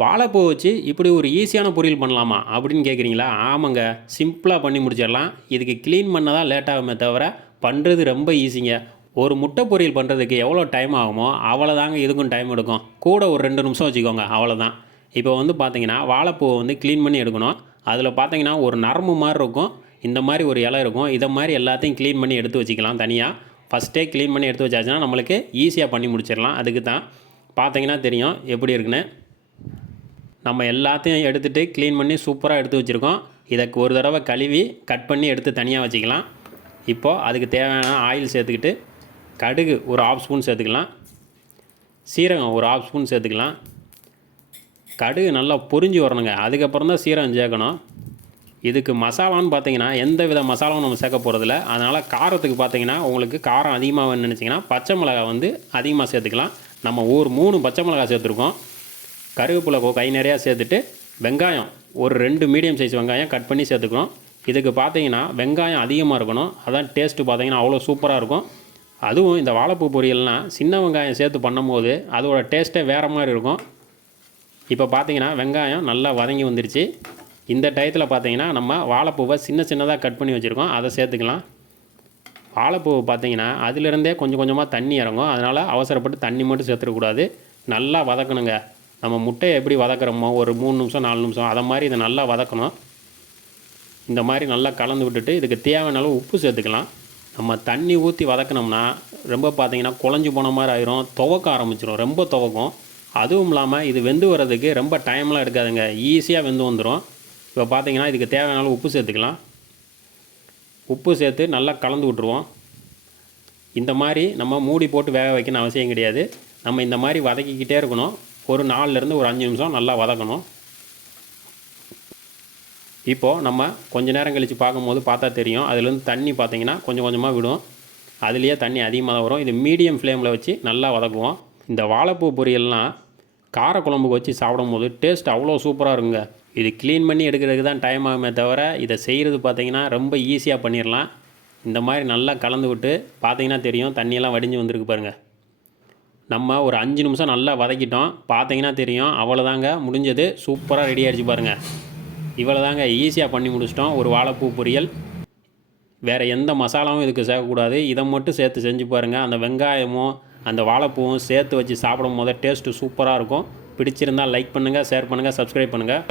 வாழைப்பூ வச்சு இப்படி ஒரு ஈஸியான பொரியல் பண்ணலாமா அப்படின்னு கேட்குறீங்களா? ஆமாங்க. சிம்பிளாக பண்ணி முடிச்சிடலாம். இதுக்கு க்ளீன் பண்ண தான் லேட் ஆகுமே தவிர பண்ணுறது ரொம்ப ஈஸிங்க. ஒரு முட்டை பொரியல் பண்ணுறதுக்கு எவ்வளோ டைம் ஆகுமோ அவ்வளோதாங்க இதுக்கும் டைம் எடுக்கும். கூட ஒரு 2 நிமிஷம் வச்சுக்கோங்க, அவ்வளோதான். இப்போ வந்து பார்த்தீங்கன்னா வாழைப்பூவை வந்து க்ளீன் பண்ணி எடுக்கணும். அதில் பார்த்தீங்கன்னா ஒரு நரம்பு மாதிரி இருக்கும், இந்த மாதிரி ஒரு இலை இருக்கும். இதை மாதிரி எல்லாத்தையும் க்ளீன் பண்ணி எடுத்து வச்சுக்கலாம் தனியாக. ஃபஸ்ட்டே க்ளீன் பண்ணி எடுத்து வச்சாச்சுன்னா நம்மளுக்கு ஈஸியாக பண்ணி முடிச்சிடலாம். அதுக்கு தான் பார்த்தீங்கன்னா தெரியும் எப்படி இருக்குன்னு. நம்ம எல்லாத்தையும் எடுத்துகிட்டு க்ளீன் பண்ணி சூப்பராக எடுத்து வச்சுருக்கோம். இதற்கு ஒரு தடவை கழுவி கட் பண்ணி எடுத்து தனியாக வச்சுக்கலாம். இப்போது அதுக்கு தேவையான ஆயில் சேர்த்துக்கிட்டு கடுகு ஒரு 1/2 ஸ்பூன் சேர்த்துக்கலாம். சீரகம் ஒரு 1/2 ஸ்பூன் சேர்த்துக்கலாம். கடுகு நல்லா பொரிஞ்சு வரணுங்க, அதுக்கப்புறம் தான் சீரகம் சேர்க்கணும். இதுக்கு மசாலான்னு பார்த்தீங்கன்னா எந்த வித மசாலாவும் நம்ம சேர்க்க போகிறதில்ல. அதனால் காரத்துக்கு பார்த்தீங்கன்னா உங்களுக்கு காரம் அதிகமாக வேணும்னு நினச்சிங்கன்னா பச்சை மிளகாய் வந்து அதிகமாக சேர்த்துக்கலாம். நம்ம ஒரு 3 பச்சை மிளகாய் சேர்த்துருக்கோம். கருவேப்பிலை கை நிறையா சேர்த்துட்டு வெங்காயம் ஒரு 2 மீடியம் சைஸ் வெங்காயம் கட் பண்ணி சேர்த்துக்கிறோம். இதுக்கு பார்த்தீங்கன்னா வெங்காயம் அதிகமாக இருக்கணும், அதான் டேஸ்ட்டு பார்த்தீங்கன்னா அவ்வளோ சூப்பராக இருக்கும். அதுவும் இந்த வாழைப்பூ பொரியல்னால் சின்ன வெங்காயம் சேர்த்து பண்ணும்போது அதோட டேஸ்ட்டே வேறு மாதிரி இருக்கும். இப்போ பார்த்தீங்கன்னா வெங்காயம் நல்லா வதங்கி வந்துருச்சு. இந்த டயத்தில் பார்த்தீங்கன்னா நம்ம வாழைப்பூவை சின்னதாக கட் பண்ணி வச்சுருக்கோம், அதை சேர்த்துக்கலாம். வாழைப்பூவை பார்த்தீங்கன்னா அதிலிருந்தே கொஞ்சம் கொஞ்சமாக தண்ணி இறங்கும், அதனால் அவசரப்பட்டு தண்ணி மட்டும் சேர்த்துக்கூடாது. நல்லா வதக்கணுங்க. நம்ம முட்டையை எப்படி வதக்குறோமோ ஒரு 3 நிமிஷம் 4 நிமிஷம் அதை மாதிரி இதை நல்லா வதக்கணும். இந்த மாதிரி நல்லா கலந்து விட்டுட்டு இதுக்கு தேவையான அளவு உப்பு சேர்த்துக்கலாம். நம்ம தண்ணி ஊற்றி வதக்கினோம்னா ரொம்ப பார்த்திங்கன்னா குழஞ்சி போன மாதிரி ஆயிரும், துவக்க ஆரம்பிச்சிடும், ரொம்ப துவக்கும். அதுவும் இல்லாமல் இது வெந்து வர்றதுக்கு ரொம்ப டைம்லாம் எடுக்காதுங்க, ஈஸியாக வெந்து வந்துடும். இப்போ பார்த்திங்கன்னா இதுக்கு தேவையான அளவு உப்பு சேர்த்துக்கலாம். உப்பு சேர்த்து நல்லா கலந்து விட்ருவோம். இந்த மாதிரி நம்ம மூடி போட்டு வேக வைக்கணும் அவசியம் கிடையாது. நம்ம இந்த மாதிரி வதக்கிக்கிட்டே இருக்கணும். ஒரு 4லேருந்து ஒரு 5 நிமிஷம் நல்லா வதக்கணும். இப்போது நம்ம கொஞ்சம் நேரம் கழித்து பார்க்கும்போது பார்த்தா தெரியும், அதுலேருந்து தண்ணி பார்த்திங்கன்னா கொஞ்சம் கொஞ்சமாக விடும். அதுலேயே தண்ணி அதிகமாக தான் வரும். இது மீடியம் ஃப்ளேமில் வச்சு நல்லா வதக்குவோம். இந்த வாழைப்பூ பொரியல்லாம் காரக்குழம்புக்கு வச்சு சாப்பிடும்போது டேஸ்ட் அவ்வளோ சூப்பராக இருக்குங்க. இது க்ளீன் பண்ணி எடுக்கிறதுக்கு தான் டைம் ஆகுமே தவிர இதை செய்கிறது பார்த்திங்கன்னா ரொம்ப ஈஸியாக பண்ணிடலாம். இந்த மாதிரி நல்லா கலந்து விட்டு பார்த்திங்கன்னா தெரியும், தண்ணியெல்லாம் வடிஞ்சு வந்திருக்கு பாருங்கள். நம்ம ஒரு 5 நிமிஷம் நல்லா வதக்கிட்டோம், பார்த்தீங்கன்னா தெரியும். அவ்வளோதாங்க, முடிஞ்சது. சூப்பராக ரெடி ஆகிடுச்சு பாருங்கள். இவ்வளோதாங்க, ஈஸியாக பண்ணி முடிச்சிட்டோம் ஒரு வாழைப்பூ பொரியல். வேறு எந்த மசாலாவும் இதுக்கு சேர்க்கக்கூடாது, இதை மட்டும் சேர்த்து செஞ்சு பாருங்கள். அந்த வெங்காயமும் அந்த வாழைப்பூவும் சேர்த்து வச்சு சாப்பிடும் போது டேஸ்ட்டு சூப்பராக இருக்கும். பிடிச்சிருந்தால் லைக் பண்ணுங்கள், ஷேர் பண்ணுங்கள், சப்ஸ்கிரைப் பண்ணுங்கள்.